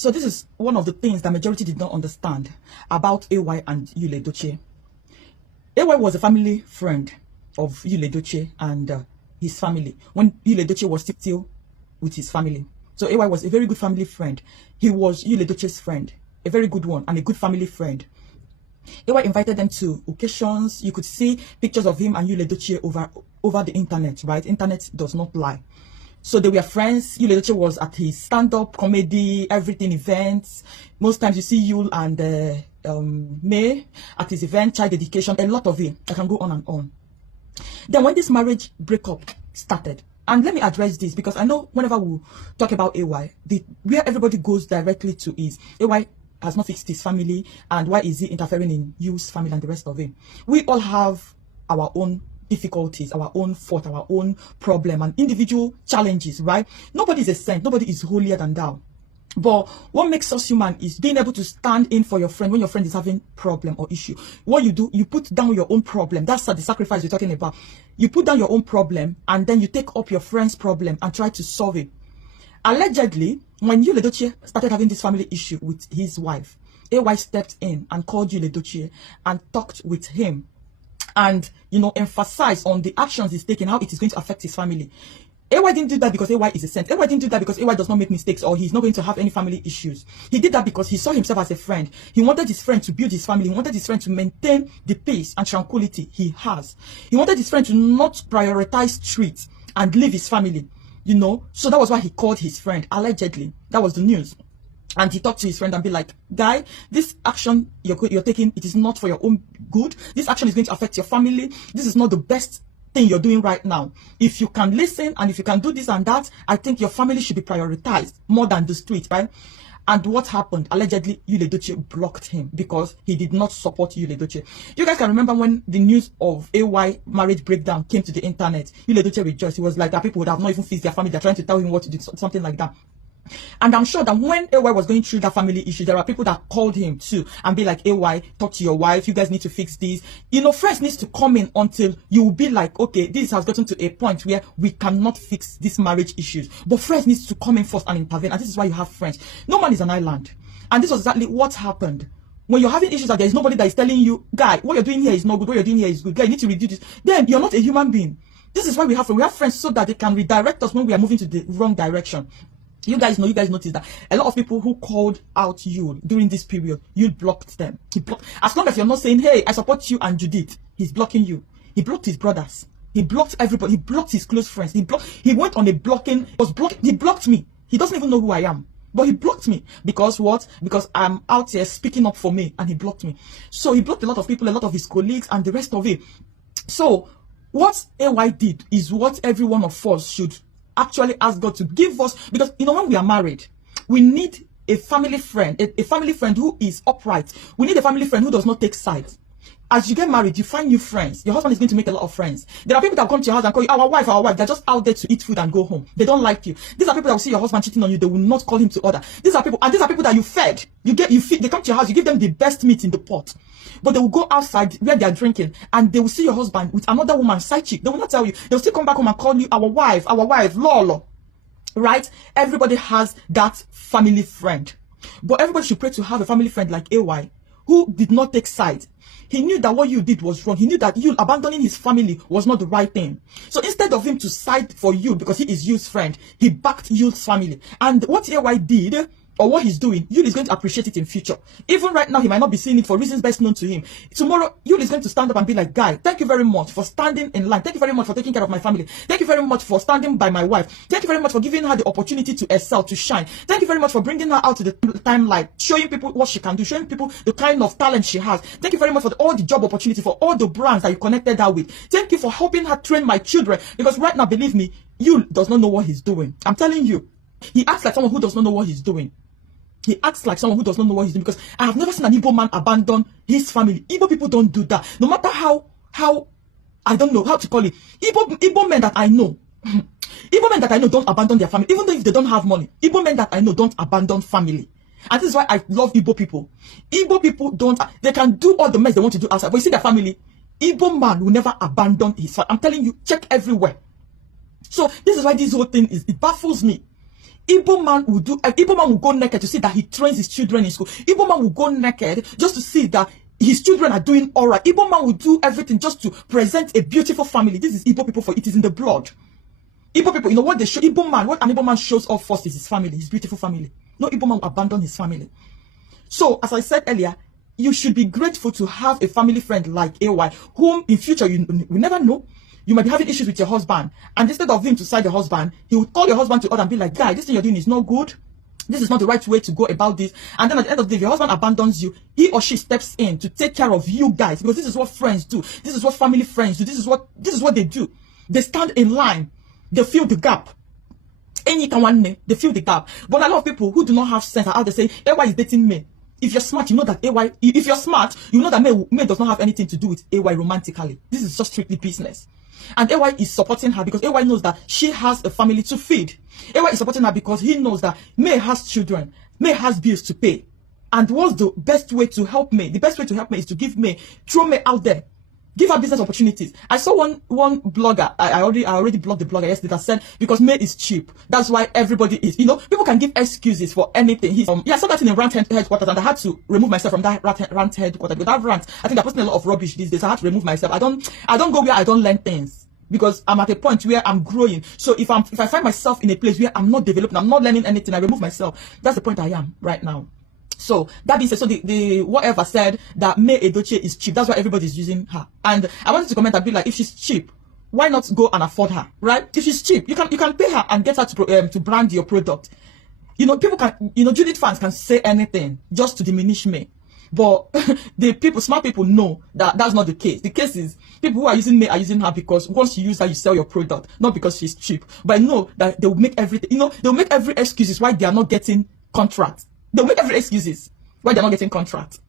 So this is one of the things that majority did not understand about AY and Yul Edochie. AY was a family friend of Yul Edochie and his family when Yul Edochie was still with his family. So AY was a very good family friend. He was Yul Edochie's friend, a very good one and a good family friend. AY invited them to occasions. You could see pictures of him and Yul Edochie over the internet, right? Internet does not lie. So they were friends. Yul Edochie was at his stand-up comedy, everything events. Most times you see Yul and May at his event, child dedication, a lot of it. I can go on and on. Then when this marriage breakup started, and let me address this because I know whenever we talk about AY, where everybody goes directly to is AY has not fixed his family, and why is he interfering in Yul's family and the rest of it? We all have our own difficulties, our own fault, our own problem, and individual challenges, right? Nobody is a saint, nobody is holier than thou. But what makes us human is being able to stand in for your friend when your friend is having problem or issue. What you do, you put down your own problem. That's the sacrifice you're talking about. You put down your own problem and then you take up your friend's problem and try to solve it. Allegedly, when Yul Edochie started having this family issue with his wife, AY stepped in and called Yul Edochie and talked with him and, emphasized on the actions he's taking, how it is going to affect his family. AY didn't do that because AY is a saint. AY didn't do that because AY does not make mistakes or he's not going to have any family issues. He did that because he saw himself as a friend. He wanted his friend to build his family. He wanted his friend to maintain the peace and tranquility he has. He wanted his friend to not prioritize streets and leave his family. So that was why he called his friend, allegedly. That was the news. And he talked to his friend and be like, guy, this action you're taking, it is not for your own good. This action is going to affect your family. This is not the best thing you're doing right now. If you can listen and if you can do this and that, I think your family should be prioritized more than the street, right? And what happened? Allegedly, Yul Edochie blocked him because he did not support Yul Edochie. You guys can remember when the news of AY marriage breakdown came to the internet. Yul Edochie rejoiced. He was like, that people would have not even fixed their family. They're trying to tell him what to do, something like that. And I'm sure that when AY was going through that family issue, there are people that called him too and be like, AY, talk to your wife. You guys need to fix this. Friends needs to come in until you will be like, okay, this has gotten to a point where we cannot fix these marriage issues. But friends needs to come in first and intervene. And this is why you have friends. No man is an island. And this was exactly what happened. When you're having issues that there is nobody that is telling you, guy, what you're doing here is not good. What you're doing here is good. Guy, you need to reduce this. Then you're not a human being. This is why we have friends. We have friends so that they can redirect us when we are moving to the wrong direction. You guys noticed that a lot of people who called out Yul during this period, Yul blocked them. He blocked. As long as you're not saying, hey, I support you and Judith, he's blocking you. He blocked his brothers. He blocked everybody. He blocked his close friends. He went on a blocking. He blocked me. He doesn't even know who I am. But he blocked me because what? Because I'm out here speaking up for me and he blocked me. So he blocked a lot of people, a lot of his colleagues and the rest of it. So what AY did is what every one of us should actually ask God to give us, because when we are married, we need a family friend, a family friend who is upright. We need a family friend who does not take sides. As you get married, you find new friends. Your husband is going to make a lot of friends. There are people that come to your house and call you our wife. They're just out there to eat food and go home. They don't like you. These are people that will see your husband cheating on you. They will not call him to order. These are people that you fed. You feed. They come to your house. You give them the best meat in the pot. But they will go outside where they are drinking and they will see your husband with another woman, side chick. They will not tell you. They'll still come back home and call you our wife, lolo. Right? Everybody has that family friend. But everybody should pray to have a family friend like AY who did not take sides. He knew that what you did was wrong. He knew that you abandoning his family was not the right thing. So instead of him to side for you because he is Yul's friend, he backed Yul's family. And what AY did, or what he's doing, Yul is going to appreciate it in future. Even right now, he might not be seeing it for reasons best known to him. Tomorrow, Yul is going to stand up and be like, guy, thank you very much for standing in line. Thank you very much for taking care of my family. Thank you very much for standing by my wife. Thank you very much for giving her the opportunity to excel, to shine. Thank you very much for bringing her out to the timeline, showing people what she can do, showing people the kind of talent she has. Thank you very much for all the job opportunity, for all the brands that you connected her with. Thank you for helping her train my children. Because right now, believe me, Yul does not know what he's doing. I'm telling you, he acts like someone who does not know what he's doing. He acts like someone who does not know what he's doing, because I have never seen an Igbo man abandon his family. Igbo people don't do that. No matter how I don't know how to call it. Igbo men that I know, Igbo men that I know don't abandon their family, even though if they don't have money. Igbo men that I know don't abandon family. And this is why I love Igbo people. Igbo people they can do all the mess they want to do outside, but you see their family. Igbo man will never abandon his family. I'm telling you, check everywhere. So this is why this whole thing it baffles me. Igbo man will do, Igbo man will go naked to see that he trains his children in school. Igbo man will go naked just to see that his children are doing all right. Igbo man will do everything just to present a beautiful family. This is Igbo people, for it is in the blood. Igbo people, you know what they show, Igbo man, what an Igbo man shows off first is his family, his beautiful family. No Igbo man will abandon his family. So, as I said earlier, you should be grateful to have a family friend like AY, whom in future you never know. You might be having issues with your husband, and instead of him to side your husband, he would call your husband to order and be like, guy, this thing you're doing is not good. This is not the right way to go about this. And then at the end of the day, if your husband abandons you, he or she steps in to take care of you guys, because this is what friends do. This is what family friends do. This is what they do. They stand in line. They fill the gap. They fill the gap. But a lot of people who do not have sense are out there saying, AY is dating me. If you're smart, you know that AY, if you're smart, you know that May does not have anything to do with AY romantically. This is just strictly business. And AY is supporting her because AY knows that she has a family to feed. AY is supporting her because he knows that May has children. May has bills to pay. And what's the best way to help May? The best way to help May is to give May, throw May out there. Give her business opportunities. I saw one blogger, I already blogged the blogger yesterday, that said, because May is cheap, that's why everybody is, you know, people can give excuses for anything. Yeah, I saw that in a rant headquarters, and I had to remove myself from that rant headquarters. With that rant, I think they're posting a lot of rubbish these days. I had to remove myself. I don't go where I don't learn things, because I'm at a point where I'm growing. So if I find myself in a place where I'm not developing, I'm not learning anything, I remove myself. That's the point I am right now. So that being said, so the whatever said that May Edochie is cheap, that's why everybody's using her. And I wanted to comment and be like, if she's cheap, why not go and afford her, right? If she's cheap, you can pay her and get her to brand your product. You know, people can, you know, Judith fans can say anything just to diminish May. But smart people know that that's not the case. The case is, people who are using May are using her because once you use her, you sell your product, not because she's cheap. But I know that they will make everything, you know, they'll make every excuses why they are not getting contracts. They'll make every excuses why they're not getting contracts.